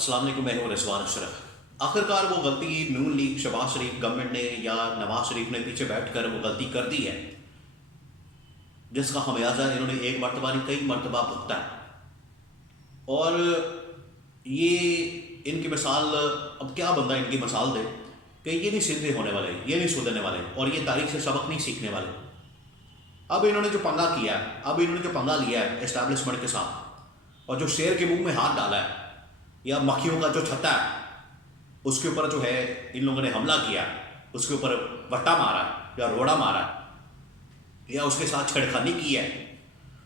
अस्सलाम वालेकुम, मैं हूं रिजवान अशरफ। आखिरकार वो गलती नून लीग शहबाज शरीफ गवर्नमेंट ने या नवाज शरीफ ने पीछे बैठकर वो गलती कर दी है, जिसका खमियाजा इन्होंने एक मरतबा नहीं कई मरतबा भुगता है। और ये इनकी मिसाल, अब क्या बंदा इनकी मिसाल दे कि ये नहीं सीधे होने वाले, ये नहीं सुधरने वाले और ये तारीख से सबक नहीं सीखने वाले। अब इन्होंने जो पंगा किया है, अब इन्होंने जो पंगा लिया है एस्टैब्लिशमेंट के साथ, और जो शेर के मुंह में हाथ डाला है या मक्खियों का जो छत्ता है उसके ऊपर जो है इन लोगों ने हमला किया, उसके ऊपर वट्टा मारा या रोड़ा मारा या उसके साथ छेड़खानी की है,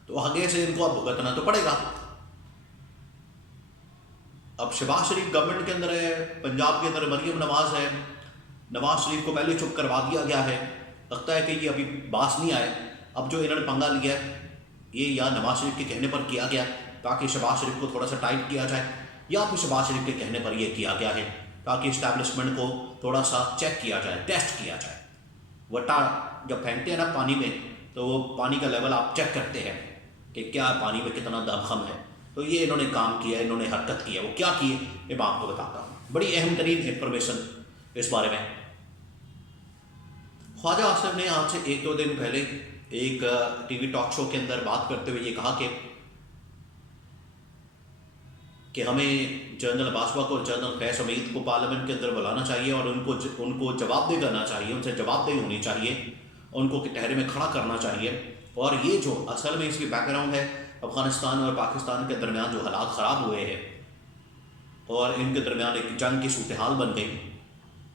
तो आगे से इनको अब भुगतना तो पड़ेगा। अब शहबाज शरीफ गवर्नमेंट के अंदर है, पंजाब के अंदर मरियम नवाज है, नवाज शरीफ को पहले चुप करवा दिया गया है। लगता है कि ये अभी बास नहीं आए। अब जो इन्होंने पंगा लिया है ये या नवाज शरीफ के कहने पर किया गया ताकि शहबाज शरीफ को थोड़ा सा टाइट किया जाए, या फिर शहबाज शरीफ के कहने पर यह किया गया है ताकि इस्टेब्लिशमेंट को थोड़ा सा चेक किया जाए, टेस्ट किया जाए। वट्टा जब फेंकते हैं ना पानी में, तो वो पानी का लेवल आप चेक करते हैं कि क्या पानी में कितना दमखम है। तो ये इन्होंने काम किया, इन्होंने हरकत की है। वो क्या किए ये मैं आपको बताता हूँ। बड़ी अहम तरीन इंफॉर्मेशन इस बारे में। ख्वाजा आसिफ ने आज से एक दो दिन पहले एक टीवी टॉक शो के अंदर बात करते हुए ये कहा कि हमें जनरल बाजवा को और जनरल फैज हमीद को पार्लियामेंट के अंदर बुलाना चाहिए और उनको जवाबदेह करना चाहिए, उनसे जवाबदेही होनी चाहिए, उनको कटहरे में खड़ा करना चाहिए। और ये जो असल में इसकी बैकग्राउंड है, अफ़गानिस्तान और पाकिस्तान के दरमियान जो हालात ख़राब हुए हैं और इनके दरमियान एक जंग की सूरत हाल बन गई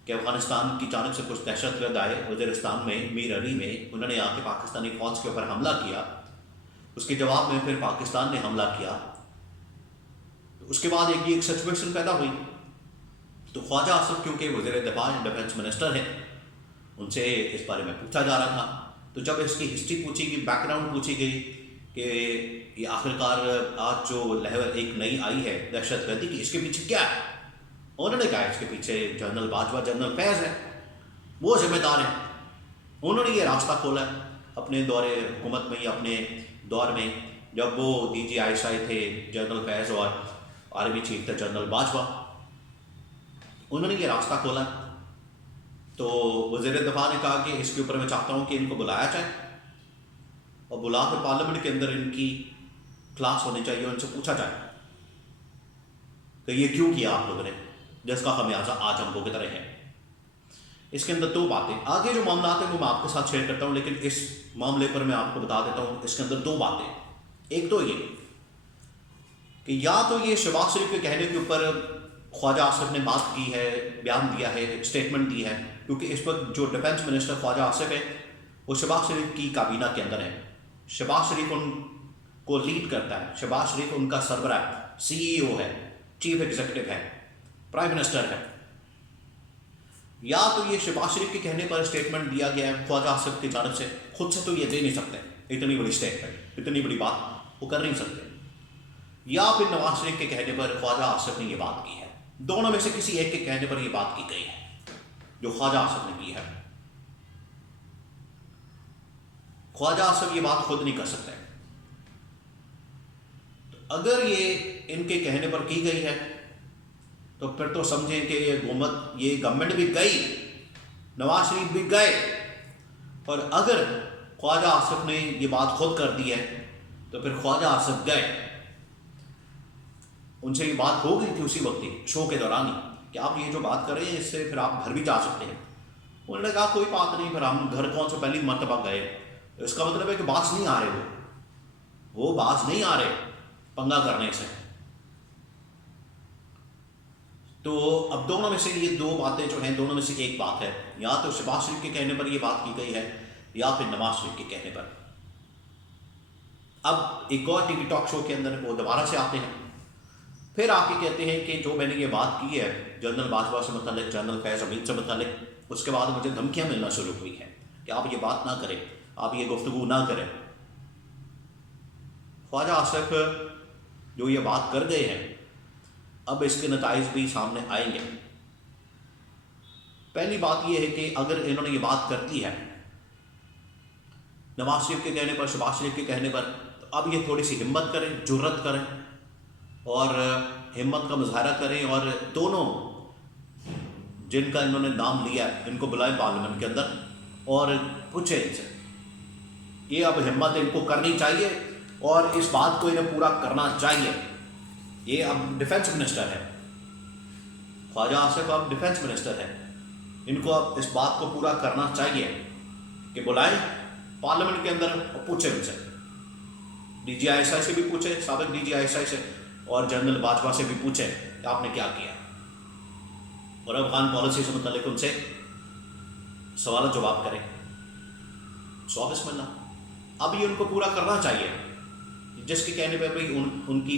कि अफ़गानिस्तान की जानब से कुछ दहशतगर्द आए वज़ीरिस्तान में, मीर अली में, उन्होंने आके पाकिस्तानी फ़ौज के ऊपर हमला किया। उसके जवाब में फिर पाकिस्तान ने हमला किया। उसके बाद एक सिचुएशन पैदा हुई। तो ख्वाजा आसिफ क्योंकि वज़ीर दिफा डिफेंस मिनिस्टर हैं, उनसे इस बारे में पूछा जा रहा था। तो जब इसकी हिस्ट्री पूछी गई, बैकग्राउंड पूछी गई कि ये आखिरकार आज जो लहर एक नई आई है दहशतगर्दी की, इसके पीछे क्या है, उन्होंने कहा इसके पीछे जनरल बाजवा, जनरल फैज़ है, वो जिम्मेदार हैं। उन्होंने ये रास्ता खोला अपने दौरे हुकूमत में या अपने दौर में, जब वो DGI थे जनरल फैज़ और आर्मी चीफ थे जनरल बाजवा, उन्होंने ये रास्ता खोला। तो वज़ीर दफ़ा ने कहा कि इसके ऊपर मैं चाहता हूँ कि इनको बुलाया जाए और बुला कर पार्लियामेंट के अंदर इनकी क्लास होनी चाहिए, उनसे पूछा जाए कि ये क्यों किया आप लोगों ने, जिसका खमियाजा आज हम भुगत रहे हैं। इसके अंदर दो बातें, आगे जो मामला हैं वो मैं आपके साथ शेयर करता हूँ, लेकिन इस मामले पर मैं आपको बता देता हूँ इसके अंदर दो बातें। एक तो ये कि या तो ये शहबाज शरीफ के कहने के ऊपर ख्वाजा आसिफ ने बात की है, बयान दिया है, स्टेटमेंट दी है, क्योंकि इस वक्त जो डिफेंस मिनिस्टर ख्वाजा आसिफ है वो शहबाज शरीफ की काबीना के अंदर है। शहबाज शरीफ उनको लीड करता है, शहबाज शरीफ उनका सरबराह, CEO है, चीफ एग्जीक्यूटिव है, प्राइम मिनिस्टर है। या तो ये शहबाज शरीफ के कहने पर स्टेटमेंट दिया गया है ख्वाजा आसिफ की जानब से, खुद से तो ये दे नहीं सकते इतनी बड़ी स्टेटमेंट, इतनी बड़ी बात वो कर नहीं सकते, या फिर नवाज शरीफ के कहने पर ख्वाजा आसिफ ने ये बात की है। दोनों में से किसी एक के कहने पर यह बात की गई है जो ख्वाजा आसिफ ने की है। ख्वाजा आसिफ ये बात खुद नहीं कर सकते। तो अगर ये इनके कहने पर की गई है तो फिर तो समझें कि ये गवर्नमेंट भी गई, नवाज शरीफ भी गए, और अगर ख्वाजा आसिफ ने ये बात खुद कर दी है तो फिर ख्वाजा आसिफ गए। उनसे ये बात हो गई थी उसी वक्त ही, शो के दौरान ही, कि आप ये जो बात कर रहे हैं इससे फिर आप घर भी जा सकते हैं। उन्होंने कहा कोई बात नहीं, फिर हम घर कौन सा पहली मरतबा गए, इसका मतलब है कि बास नहीं आ रहे, वो बास नहीं आ रहे पंगा करने से। तो अब दोनों में से ये दो बातें जो हैं, दोनों में से एक बात है, या तो शहबाज शरीफ के कहने पर ये बात की गई है या फिर नवाज शरीफ के कहने पर। अब एक और टीवी टॉक शो के अंदर वो दोबारा से आते हैं, फिर आके कहते हैं कि जो मैंने ये बात की है जनरल बाजवा से मुतालिक, जनरल फैज़ हमीद से मुतालिक, उसके बाद मुझे धमकियाँ मिलना शुरू हुई हैं कि आप ये बात ना करें, आप ये गुफ्तगू ना करें। ख्वाजा आसिफ जो ये बात कर गए हैं, अब इसके नताइज भी सामने आएंगे। पहली बात यह है कि अगर इन्होंने ये बात कर दी है नवाज शरीफ के कहने पर, शहबाज शरीफ के कहने पर, तो अब ये थोड़ी सी हिम्मत करें, जुर्रत करें और हिम्मत का मुजाहरा करें और दोनों जिनका इन्होंने नाम लिया है इनको बुलाएं पार्लियामेंट के अंदर और पूछें इनसे। ये अब हिम्मत इनको करनी चाहिए और इस बात को इन्हें पूरा करना चाहिए। ये अब डिफेंस मिनिस्टर है, ख्वाजा आसिफ अब डिफेंस मिनिस्टर है, इनको अब इस बात को पूरा करना चाहिए कि बुलाएं पार्लियामेंट के अंदर और पूछें उनसे। DGISI से भी पूछे, साबिक DGISI से, और जनरल बाजवा से भी पूछे कि आपने क्या किया, और अफगान पॉलिसी से मुतालिक उनसे सवाल जवाब करें। सो बिस्मिल्लाह, अब ये उनको पूरा करना चाहिए। जिसके कहने पे भाई उनकी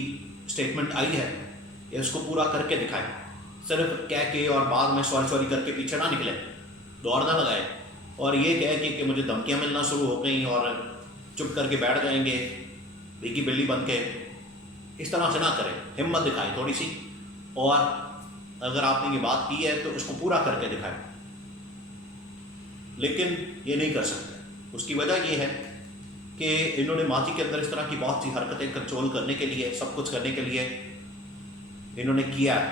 स्टेटमेंट आई है, ये उसको पूरा करके दिखाएं। सिर्फ कह के और बाद में सॉरी करके पीछे ना निकले, दौड़ ना लगाए और ये कह के कि मुझे धमकियाँ मिलना शुरू हो गई और चुप करके बैठ जाएंगे बिगी बिल्ली बन के, इस तरह से ना करें। हिम्मत दिखाएं थोड़ी सी, और अगर आपने ये बात की है तो इसको पूरा करके दिखाएं। लेकिन ये नहीं कर सकते। उसकी वजह ये है कि इन्होंने माजी के अंदर इस तरह की बहुत सी हरकतें कंट्रोल करने के लिए, सब कुछ करने के लिए इन्होंने किया है,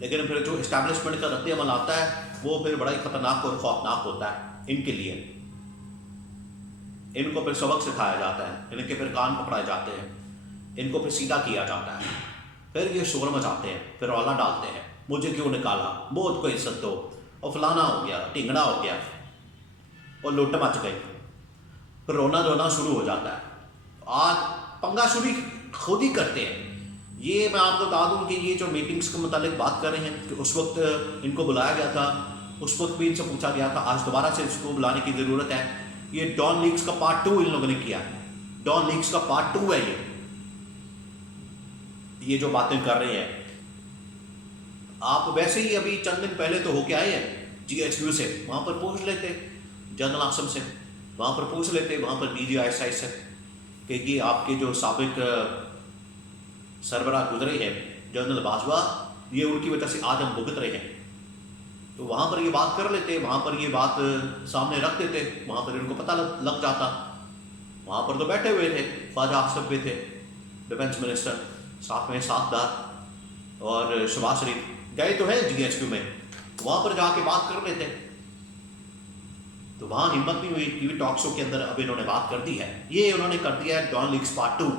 लेकिन फिर जो इस्टेब्लिशमेंट का रद्द अमल आता है वो फिर बड़ा ही खतरनाक और खौफनाक होता है इनके लिए। इनको फिर सबक सिखाया जाता है, इनके फिर कान पकड़ाए जाते हैं, इनको फिर सीधा किया जाता है, फिर ये शोर मचाते हैं, फिर रौला डालते हैं, मुझे क्यों निकाला, मौत को इज्जत दो, और फलाना हो गया, ढिंगड़ा हो गया, और लुट मच गई, फिर रोना धोना शुरू हो जाता है। आज पंगा शुरू खुद ही करते हैं। ये मैं आपको बता दूं कि ये जो मीटिंग्स के मुतालिक बात कर रहे हैं कि उस वक्त इनको बुलाया गया था, उस वक्त भी इनसे पूछा गया था, आज दोबारा से इसको बुलाने की ज़रूरत है। ये डॉन लीक्स का पार्ट 2 इन लोगों ने किया है, डॉन लीक्स का पार्ट 2 है ये जो बातें कर रहे हैं। आप वैसे ही अभी चंद दिन पहले तो होके आए हैं GHQ से, वहाँ पर पूछ लेते जनरल आसम से, वहाँ पर पूछ लेते वहाँ पर DGISI से कि ये आपके जो साबिक सरबराह गुजरे हैं जनरल बाजवा, ये उनकी वजह से आज हम भुगत रहे हैं। तो वहाँ पर ये बात कर लेते, वहाँ पर ये बात सामने रख देते, वहाँ पर इनको पता लग जाता। वहाँ पर तो बैठे हुए थे, ख्वाजा आसिफ भी थे डिफेंस मिनिस्टर, साथ में साथदार और शहबाज शरीफ गए तो है GHQ में, वहाँ पर जाके बात कर लेते। तो वहाँ हिम्मत नहीं हुई, TV टॉक शो के अंदर अब इन्होंने बात कर दी है। ये उन्होंने कर दिया है डॉन लीक्स पार्ट 2।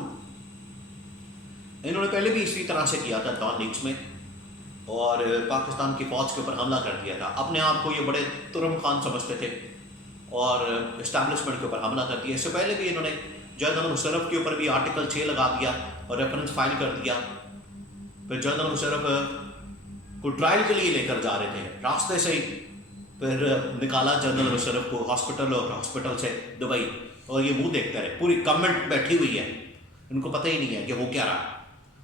इन्होंने पहले भी इसी तरह से किया था डॉन लीक्स में, और पाकिस्तान की फ़ौज के ऊपर हमला कर दिया था। अपने आप को ये बड़े तुरम खान समझते थे और इस्टेब्लिशमेंट के ऊपर हमला कर दिया। इससे पहले भी इन्होंने जनरल मुशर्रफ के ऊपर भी आर्टिकल 6 लगा दिया और रेफरेंस फाइल कर दिया। फिर जनरल मुशर्रफ को ट्रायल के लिए लेकर जा रहे थे, रास्ते से ही फिर निकाला जनरल मुशर्रफ को हॉस्पिटल से दुबई, और ये मुंह देखते रहे। पूरी गवर्नमेंट बैठी हुई है, इनको पता ही नहीं है कि वो क्या रहा,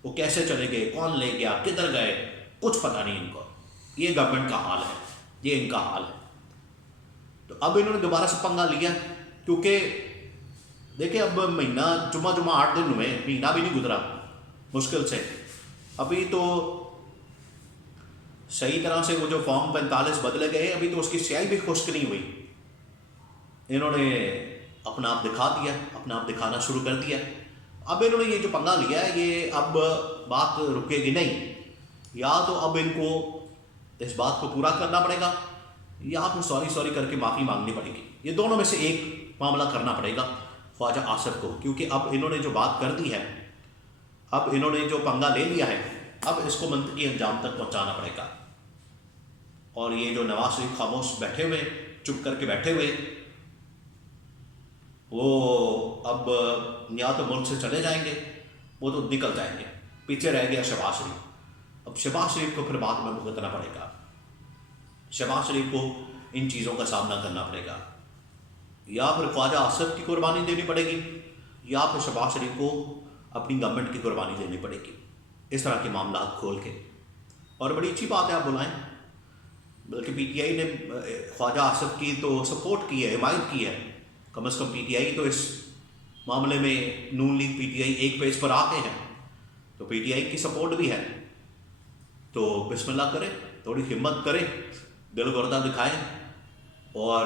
वो कैसे चले गए, कौन ले गया, किधर गए, कुछ पता नहीं इनको। ये गवर्नमेंट का हाल है, ये इनका हाल है। तो अब इन्होंने दोबारा से पंगा लिया, क्योंकि देखिए अब महीना जुम्मा 8 दिन हुए, महीना भी नहीं गुजरा मुश्किल से। अभी तो सही तरह से वो जो फॉर्म 45 बदले गए, अभी तो उसकी स्याही भी खुश्क नहीं हुई। इन्होंने अपना आप दिखा दिया, अपना आप दिखाना शुरू कर दिया। अब इन्होंने ये जो पंगा लिया है, ये अब बात रुकेगी नहीं। या तो अब इनको इस बात को पूरा करना पड़ेगा, या फिर सॉरी करके माफ़ी मांगनी पड़ेगी। ये दोनों में से एक मामला करना पड़ेगा ख्वाजा आसिफ को, क्योंकि अब इन्होंने जो बात कर दी है, अब इन्होंने जो पंगा ले लिया है, अब इसको मंतकी अंजाम तक पहुंचाना पड़ेगा। और ये जो नवाज शरीफ खामोश बैठे हुए, चुप करके बैठे हुए, वो अब या तो मुल्क से चले जाएंगे, वो तो निकल जाएंगे। पीछे रह गया शहबाज शरीफ। अब शहबाज शरीफ को फिर बाद में भुगतना पड़ेगा, शहबाज शरीफ को इन चीज़ों का सामना करना पड़ेगा। या फिर ख्वाजा आसिफ की कुर्बानी देनी पड़ेगी, या फिर शहबाज शरीफ को अपनी गवर्नमेंट की कुर्बानी देनी पड़ेगी। इस तरह के मामला खोल के, और बड़ी अच्छी बात है आप बुलाएं। बल्कि PTI ने ख्वाजा आसिफ की तो सपोर्ट की है, हिमायत की है। कम से कम PTI तो इस मामले में, नून लीग PTI एक पेज पर आते हैं, तो PTI की सपोर्ट भी है। तो बिस्मिल्लाह करें, थोड़ी हिम्मत करें, दिल गर्दा दिखाएं और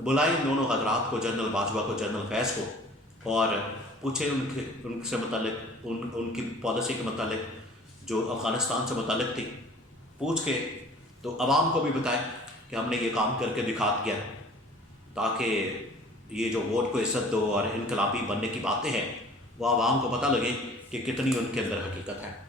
बुलाएं दोनों हजरात को, जनरल बाजवा को, जनरल फैज़ को, और पूछें उनसे मुतालिक, उनकी पॉलिसी के मुतालिक جو افغانستان سے متعلق تھی پوچھ کے تو عوام کو بھی بتائیں کہ ہم نے یہ کام کر کے دکھا دیا، تاکہ یہ جو ووٹ کو عزت دو اور انقلابی بننے کی باتیں ہیں وہ عوام کو پتہ لگے کہ کتنی ان کے اندر حقیقت ہے۔